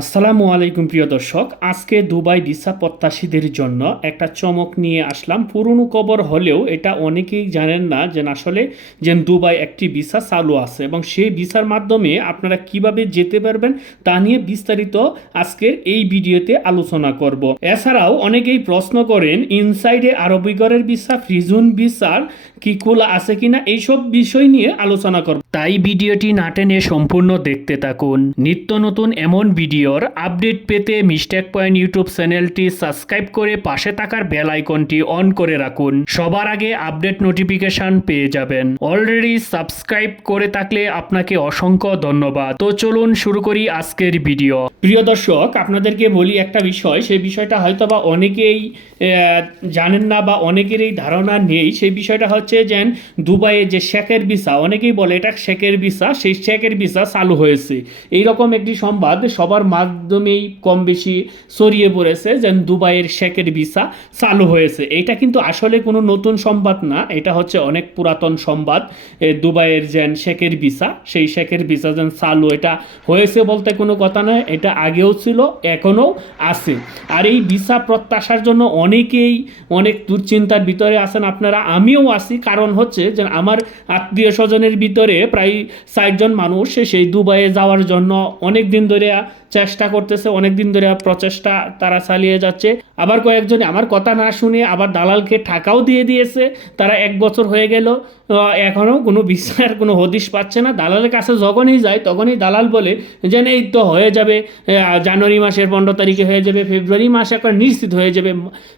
আসসালামু আলাইকুম প্রিয় দর্শক, আজকে দুবাই ভিসা প্রত্যাশীদের জন্য একটা চমক নিয়ে আসলাম। পুরনো খবর হলেও এটা অনেকেই জানেন না যে আসলে দুবাই একটি ভিসা চালু আছে এবং সেই ভিসার মাধ্যমে আপনারা কিভাবে যেতে পারবেন তা নিয়ে বিস্তারিত আজকের এই ভিডিওতে আলোচনা করব। এছাড়াও অনেকেই প্রশ্ন করেন ইনসাইডে আরবিগরের ভিসা, ফ্রিজুন ভিসার কি খোলা আছে কিনা, এইসব বিষয় নিয়ে আলোচনা করব। তাই ভিডিওটি না টেনে সম্পূর্ণ দেখতে থাকুন। নিত্য নতুন এমন ভিডিওর আপডেট পেতে মিস্টেক পয়েন্ট ইউটিউব চ্যানেলটি সাবস্ক্রাইব করে পাশে থাকার বেল আইকনটি অন করে রাখুন। সবার আগে আপডেট নোটিফিকেশন পেয়ে যাবেন। অলরেডি সাবস্ক্রাইব করে থাকলে আপনাকে অসংখ্য ধন্যবাদ। তো চলুন শুরু করি আজকের ভিডিও। প্রিয় দর্শক, আপনাদেরকে বলি একটা বিষয়, সেই বিষয়টা হয়তো বা অনেকেই জানেন না বা অনেকেরই ধারণা নেই। সেই বিষয়টা হচ্ছে যে দুবাইয়ে যে শেখের ভিসা, অনেকেই বলে এটা শেখের ভিসা, সেই শেখের ভিসা চালু হয়েছে। এইরকম একটি সংবাদ সবার মাধ্যমেই কম বেশি ছড়িয়ে পড়েছে যে দুবাইয়ের শেখের ভিসা চালু হয়েছে। এটা কিন্তু আসলে কোনো নতুন সংবাদ না, এটা হচ্ছে অনেক পুরাতন সংবাদ। দুবাইয়ের যে শেখের ভিসা, সেই শেখের ভিসা যেন চালু এটা হয়েছে বলতে কোনো কথা নয়, এটা আগেও ছিল, এখনও আছে। আর এই ভিসা প্রত্যাশার জন্য অনেকেই অনেক দুশ্চিন্তার ভিতরে আছেন, আপনারা, আমিও আছি। কারণ হচ্ছে যে আমার আত্মীয় স্বজনের ভিতরে প্রায় 60 জন মানুষ সেই দুবাইয়ে যাওয়ার জন্য অনেক দিন ধরে চেষ্টা করতেছে, অনেক দিন ধরে প্রচেষ্টা তারা চালিয়ে যাচ্ছে। আবার কয়েকজন আমার কথা না শুনে আবার দালালকে টাকাও দিয়ে দিয়েছে। তারা 1 বছর হয়ে গেল, এখনও কোনো ভিসার কোনো হদিশ পাচ্ছে না। দালালের কাছে যখনই যায় তখনই দালাল বলে যে এই তো হয়ে যাবে, জানুয়ারি মাসের 15 তারিখে হয়ে যাবে, ফেব্রুয়ারি মাসে একবার নিশ্চিত হয়ে যাবে।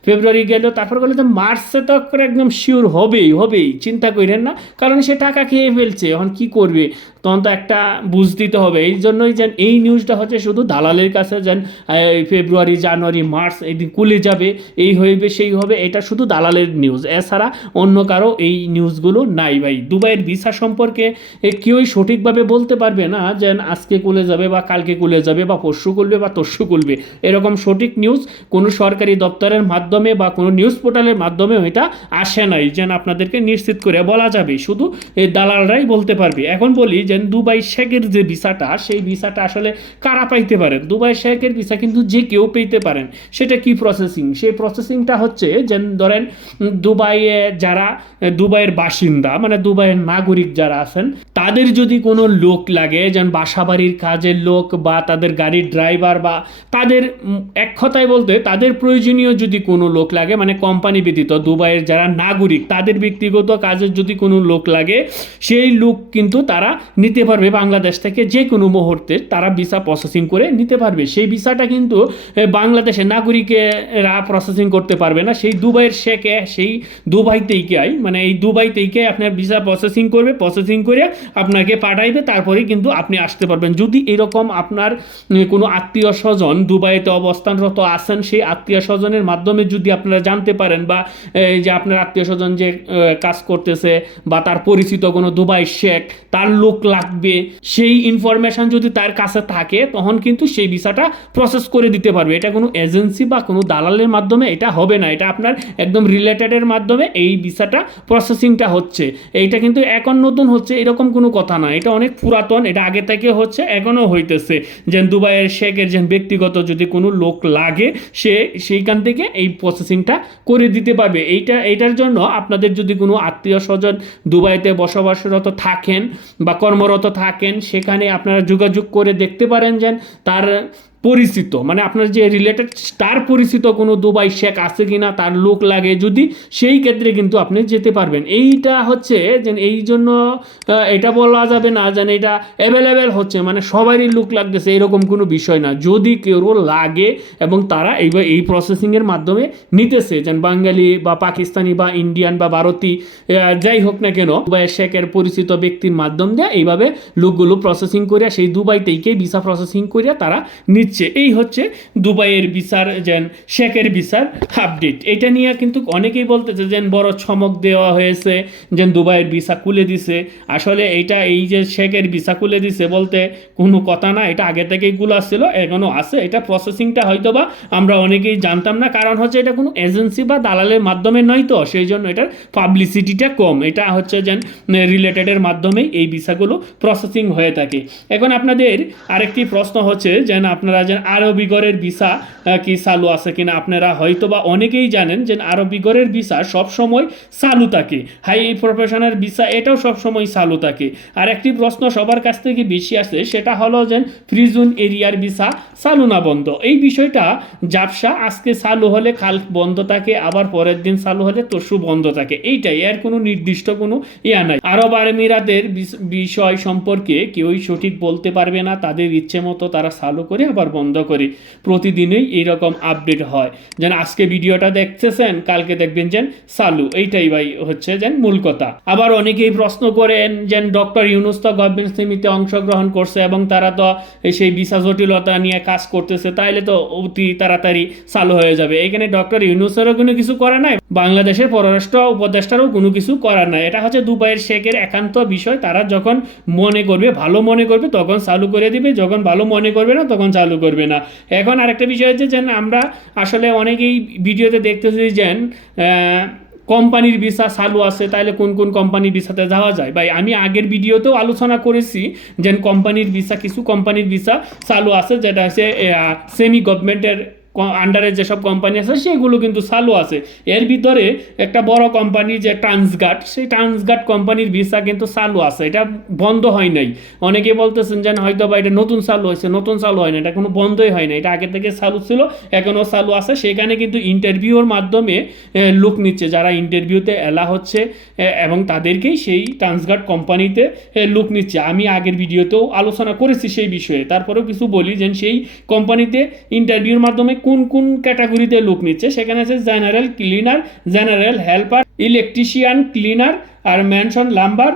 ফেব্রুয়ারি গেল, তারপর বলে তো মার্চে তো করে একদম শিওর হবেই হবেই, চিন্তা করেন না। কারণ সে টাকা খেয়ে ফেলছে, এখন কি করবে, তখন তো একটা বুঝ দিতে হবে। এই জন্যই যেন এই নিউজটা হচ্ছে শুধু দালালের কাছে, যেন ফেব্রুয়ারি, জানুয়ারি, মার্চ এইদিন কুলে যাবে, এই হইবে সেই হবে, এটা শুধু দালালের নিউজ, এছাড়া অন্য কারো এই নিউজগুলো নাই। ভাই, দুবাইয়ের ভিসা সম্পর্কে কেউই সঠিকভাবে বলতে পারবে না যে আজকে কুলে যাবে বা কালকে কুলে যাবে বা পরশু খুলবে বা তরশু খুলবে। এরকম সঠিক নিউজ কোনো সরকারি দপ্তরের মাধ্যমে বা কোনো নিউজ পোর্টালের মাধ্যমে এটা আসে নাই যেন আপনাদেরকে নিশ্চিত করে বলা যাবে, শুধু এই দালালরাই বলতে পারবে। এখন বলি যে দুবাই শেখের যে ভিসাটা, সেই ভিসাটা আসলে কারা পাইতে পারেন? দুবাই শেখের ভিসা কিন্তু যে কেউ পেতে পারেন। সেটা কি প্রসেসিং? সেই প্রসেসিংটা হচ্ছে যে ধরেন দুবাইয়ে যারা দুবাইয়ের বাসিন্দা, মানে দুবাইয়ের নাগরিক যারা আছেন, তাদের যদি কোনো লোক লাগে, যেন বাসাবাড়ির কাজের লোক বা তাদের গাড়ির ড্রাইভার বা তাদের এক কথায় বলতে তাদের প্রয়োজনীয় যদি কোনো লোক লাগে, মানে কোম্পানি ব্যতীত দুবাইয়ের যারা নাগরিক তাদের ব্যক্তিগত কাজের যদি কোনো লোক লাগে, সেই লোক কিন্তু তারা নিতে পারবে বাংলাদেশ থেকে যে কোনো মুহূর্তে, তারা ভিসা প্রসেসিং করে নিতে পারবে। সেই ভিসাটা কিন্তু বাংলাদেশের নাগরিকেরা প্রসেসিং করতে পারবে না, সেই দুবাইয়ের শেখে সেই দুবাইতেই কে মানে এই দুবাইতেই কে আপনার ভিসা প্রসেসিং করবে, প্রসেসিং করে আপনাকে পাঠাইবে, তারপরেই কিন্তু আপনি আসতে পারবেন। যদি এরকম আপনার কোনো আত্মীয় স্বজন দুবাইতে অবস্থানরত আছেন, সেই আত্মীয় স্বজনের মাধ্যমে যদি আপনারা জানতে পারেন বা এই যে আপনার আত্মীয় স্বজন যে কাজ করতেছে বা তার পরিচিত কোনো দুবাই শেখ, তার লোক লাগবে, সেই ইনফরমেশন যদি তার কাছে থাকে, তখন কিন্তু সেই ভিসাটা প্রসেস করে দিতে পারবে। এটা কোনো এজেন্সি বা কোনো দালালের মাধ্যমে এটা হবে না, এটা আপনার একদম রিলেটেডের মাধ্যমে এই ভিসাটা প্রসেসিংটা হচ্ছে। এইটা কিন্তু এখন নতুন হচ্ছে এরকম কোনো কথা না, এটা অনেক পুরাতন, এটা আগে থেকে হচ্ছে, এখনও হইতেছে। যে দুবাইয়ের শেখের যে ব্যক্তিগত যদি কোনো লোক লাগে, সে সেইখান থেকে এই প্রসেসিংটা করে দিতে পারবে। এইটার জন্য আপনাদের যদি কোনো আত্মীয় স্বজন দুবাইতে বসবাসরত থাকেন বা কর্মরত থাকেন, সেখানে আপনারা যোগাযোগ করে দেখতে পারেন যে তার পরিচিত, মানে আপনার যে রিলেটেড তার পরিচিত কোনো দুবাই শেখ আছে কিনা, তার লোক লাগে যদি, সেই ক্ষেত্রে কিন্তু আপনি যেতে পারবেন। এইটা হচ্ছে যে এই জন্য এটা বলা যাবে না যেন এটা অ্যাভেলেবেল হচ্ছে, মানে সবারই লোক লাগতেছে, এরকম কোনো বিষয় না। যদি কেউ লাগে এবং তারা এই প্রসেসিংয়ের মাধ্যমে নিতেছে, যেন বাঙালি বা পাকিস্তানি বা ইন্ডিয়ান বা ভারতী যাই হোক না কেন, দুবাইয়ের শেখের পরিচিত ব্যক্তির মাধ্যম দিয়ে এইভাবে লোকগুলো প্রসেসিং করিয়া সেই দুবাইতেই ভিসা প্রসেসিং করিয়া তারা নিচ্ছে। এই হচ্ছে দুবাইয়ের ভিসার যেন শেখের ভিসার আপডেট। এটা নিয়ে কিন্তু অনেকেই বলতেছে যেন বড় চমক দেওয়া হয়েছে, যেন দুবাইয়ের ভিসা খুলে দিছে। আসলে এইটা এই যে শেখের ভিসা খুলে দিছে বলতে কোনো কথা না, এটা আগে থেকেই খোলা ছিল, এখনও আছে। এটা প্রসেসিংটা হয়তো বা আমরা অনেকেই জানতাম না, কারণ হচ্ছে এটা কোনো এজেন্সি বা দালালের মাধ্যমে নয়, তো সেই জন্য এটার পাবলিসিটিটা কম। এটা হচ্ছে যেন রিলেটেডের মাধ্যমেই এই ভিসাগুলো প্রসেসিং হয়ে থাকে। এখন আপনাদের আরেকটি প্রশ্ন হচ্ছে যেন আপনারা যে আরবি গড়ের ভিসা কি চালু আছে কিনা। আপনারা হয়তো বা অনেকেই জানেন যে আরবি গড়ের ভিসা সবসময় চালু থাকে, হাই প্রফেশনের ভিসা এটাও সবসময় চালু থাকে। আর একটি প্রশ্ন সবার কাছ থেকে বেশি আসে, সেটা হলো যে ফ্রি জোন এরিয়ার ভিসা চালু না বন্ধ। এই বিষয়টা ঝাপসা, আজকে চালু হলে কাল বন্ধ থাকে, আবার পরের দিন চালু হলে তরশু বন্ধ থাকে, এইটাই, এর কোনো নির্দিষ্ট কোনো ইয়া নাই। আরব আমিরাতের বিষয় সম্পর্কে কেউই সঠিক বলতে পারবে না, তাদের ইচ্ছে মতো তারা চালু করে আবার বন্ধ করে, প্রতিদিনই এইরকম আপডেট হয়। যেন আজকে ভিডিওটা দেখতেছেন, কালকে দেখবেন যেন চালু, এইটাই ভাই হচ্ছে যেন মূল কথা। আবার অনেকেই প্রশ্ন করেন যেন ডক্টর ইউনূস তো গভর্নমেন্ট সেমিতে অংশগ্রহণ করছে এবং তারা তো সেই ভিসা জটিলতা নিয়ে কাজ করতেছে, তাইলে তো অতি তাড়াতাড়ি চালু হয়ে যাবে। এখানে ডক্টর ইউনূসেরও কোনো কিছু করা নাই, বাংলাদেশের পররাষ্ট্র উপদেষ্টারও কোনো কিছু করার নাই। এটা হচ্ছে দুবাইয়ের শেখের একান্ত বিষয়, তারা যখন মনে করবে, ভালো মনে করবে তখন চালু করে দিবে, যখন ভালো মনে করবে না তখন চালু করবে না। এখন আরেকটা বিষয় হচ্ছে যে আমরা আসলে অনেকেই ভিডিওতে দেখতেছি যে কোম্পানির ভিসা চালু আছে, তাহলে কোন কোন কোম্পানির ভিসাতে যাওয়া যায়। ভাই আমি আগের ভিডিওতেও আলোচনা করেছি যে কোম্পানির ভিসা, কিছু কোম্পানির ভিসা চালু আছে, যেটা হচ্ছে সেমি গভর্নমেন্টের আন্ডারে যেসব কোম্পানি আছে সেগুলো কিন্তু চালু আছে। এর ভিতরে একটা বড় কোম্পানি যে ট্রান্সগার্ড, সেই ট্রান্সগার্ড কোম্পানির ভিসা কিন্তু চালু আছে, এটা বন্ধ হয় নাই। অনেকে বলতেছেন যে হয়তো বা এটা নতুন চালু হয়েছে, নতুন চালু হয় না, এটা কোনো বন্ধই হয় না, এটা আগে থেকে চালু ছিল, এখনও চালু আছে। সেখানে কিন্তু ইন্টারভিউর মাধ্যমে লোক নিচ্ছে, যারা ইন্টারভিউতে এলা হচ্ছে এবং তাদেরকেই সেই ট্রান্সগার্ড কোম্পানিতে লোক নিচ্ছে। আমি আগের ভিডিওতেও আলোচনা করেছি সেই বিষয়ে, তারপরেও কিছু বলি যে সেই কোম্পানিতে ইন্টারভিউর মাধ্যমে কোন কোন ক্যাটাগরিতে লোক নিচ্ছে। সেখানে আছে general cleaner, general helper, electrician, cleaner আর ম্যানশন লাম্বার,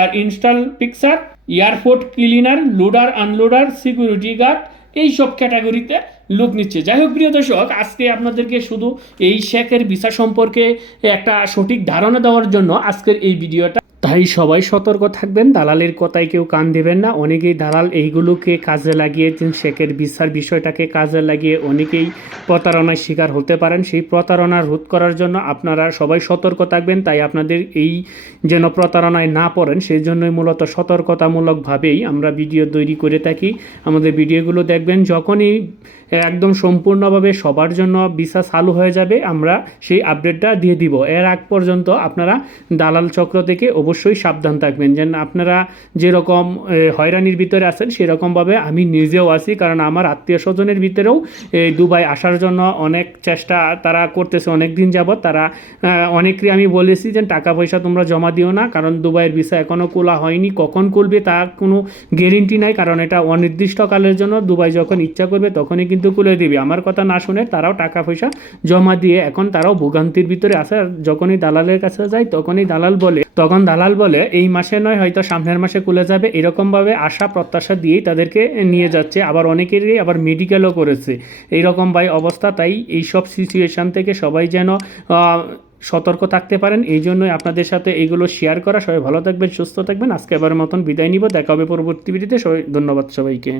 আর install picture, airport cleaner, loader unloader, security guard, এইসব ক্যাটাগরিতে লোক নিচ্ছে। যাই হোক প্রিয় দর্শক, আজকে আপনাদেরকে শুধু এই শেখের ভিসা সম্পর্কে একটা সঠিক ধারণা দেওয়ার জন্য আজকের এই ভিডিওটা। তাই সবাই সতর্ক থাকবেন, দালালের কথায় কেউ কান দেবেন না। অনেকেই দালাল এইগুলোকে কাজে লাগিয়ে, শেখের ভিসার বিষয়টাকে কাজে লাগিয়ে অনেকেই প্রতারণার শিকার হতে পারেন। সেই প্রতারণা রোধ করার জন্য আপনারা সবাই সতর্ক থাকবেন। তাই আপনাদের এই যেন প্রতারণায় না পড়েন, সেই জন্যই মূলত সতর্কতামূলকভাবেই আমরা ভিডিও তৈরি করে থাকি। আমাদের ভিডিওগুলো দেখবেন, যখনই একদম সম্পূর্ণভাবে সবার জন্য ভিসা চালু হয়ে যাবে আমরা সেই আপডেটটা দিয়ে দিব। এর আগ পর্যন্ত আপনারা দালাল চক্র থেকে অবশ্যই সাবধান থাকবেন। যেন আপনারা যেরকম হয়রানির ভিতরে আছেন সেরকমভাবে আমি নিজেও আছি, কারণ আমার আত্মীয় স্বজনের ভিতরেও দুবাই আসার জন্য অনেক চেষ্টা তারা করতেছে অনেক দিন যাবৎ। তারা অনেকেই আমি বলেছি যে টাকা পয়সা তোমরা জমা দিও না, কারণ দুবাইয়ের ভিসা এখনও খোলা হয়নি, কখন খুলবে তা কোনো গ্যারেন্টি নাই, কারণ এটা অনির্দিষ্টকালের জন্য। দুবাই যখন ইচ্ছা করবে তখনই কিন্তু খুলে দিবে। আমার কথা না শুনে তারাও টাকা পয়সা জমা দিয়ে এখন তারাও ভোগান্তির ভিতরে আছে। আর যখনই দালালের কাছে যায় তখনই দালাল বলে এই মাসে নয় হয়তো সামনের মাসে খুলে যাবে, এরকমভাবে আশা প্রত্যাশা দিয়েই তাদেরকে নিয়ে যাচ্ছে। আবার অনেকেরই আবার মেডিকেলও করেছে এইরকম ভাই অবস্থা। তাই এইসব সিচুয়েশান থেকে সবাই যেন সতর্ক থাকতে পারেন, এই জন্যই আপনাদের সাথে এইগুলো শেয়ার করা। সবাই ভালো থাকবেন, সুস্থ থাকবেন। আজকে এবারের মতন বিদায় নিব, দেখা হবে পরবর্তী ভিডিওতে। সবাই ধন্যবাদ সবাইকে।